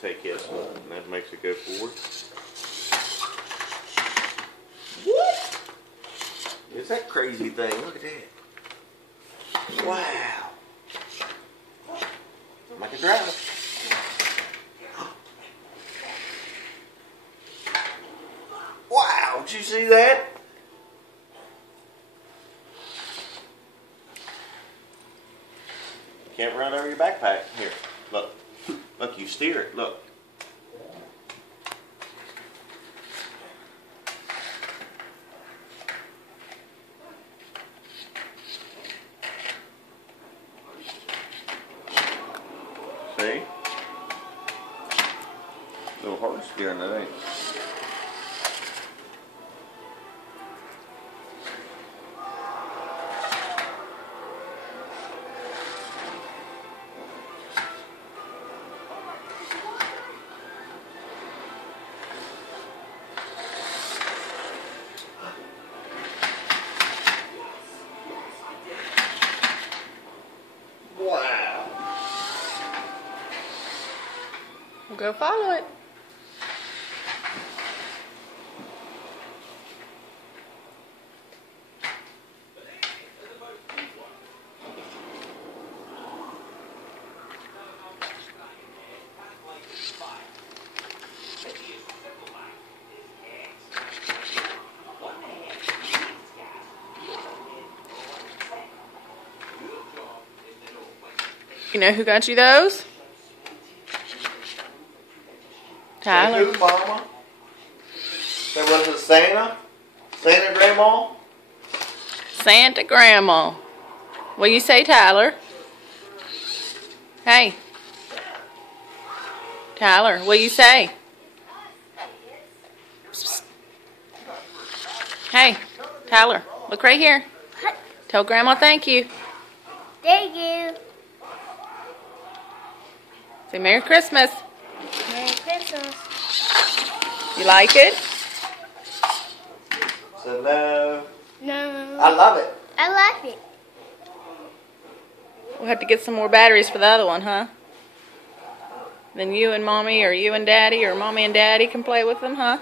take this one, and that makes it go forward. What? It's that crazy thing. Look at that. Wow. Like a drive. Wow, did you see that? Can't run over your backpack. Here, look. Look, you steer it. Look. See? A little hard steering, that ain't. Wow. We'll go follow it. You know who got you those? Tyler. Who, Mama? That was a Santa? Santa Grandma? Santa Grandma. What you say, Tyler? Hey. Tyler, what you say? Psst. Hey, Tyler, look right here. Tell Grandma thank you. Thank you. Say Merry Christmas. Merry Christmas. You like it? So no. No. I love it. I like it. We'll have to get some more batteries for the other one, huh? Then you and Mommy or you and Daddy or Mommy and Daddy can play with them, huh?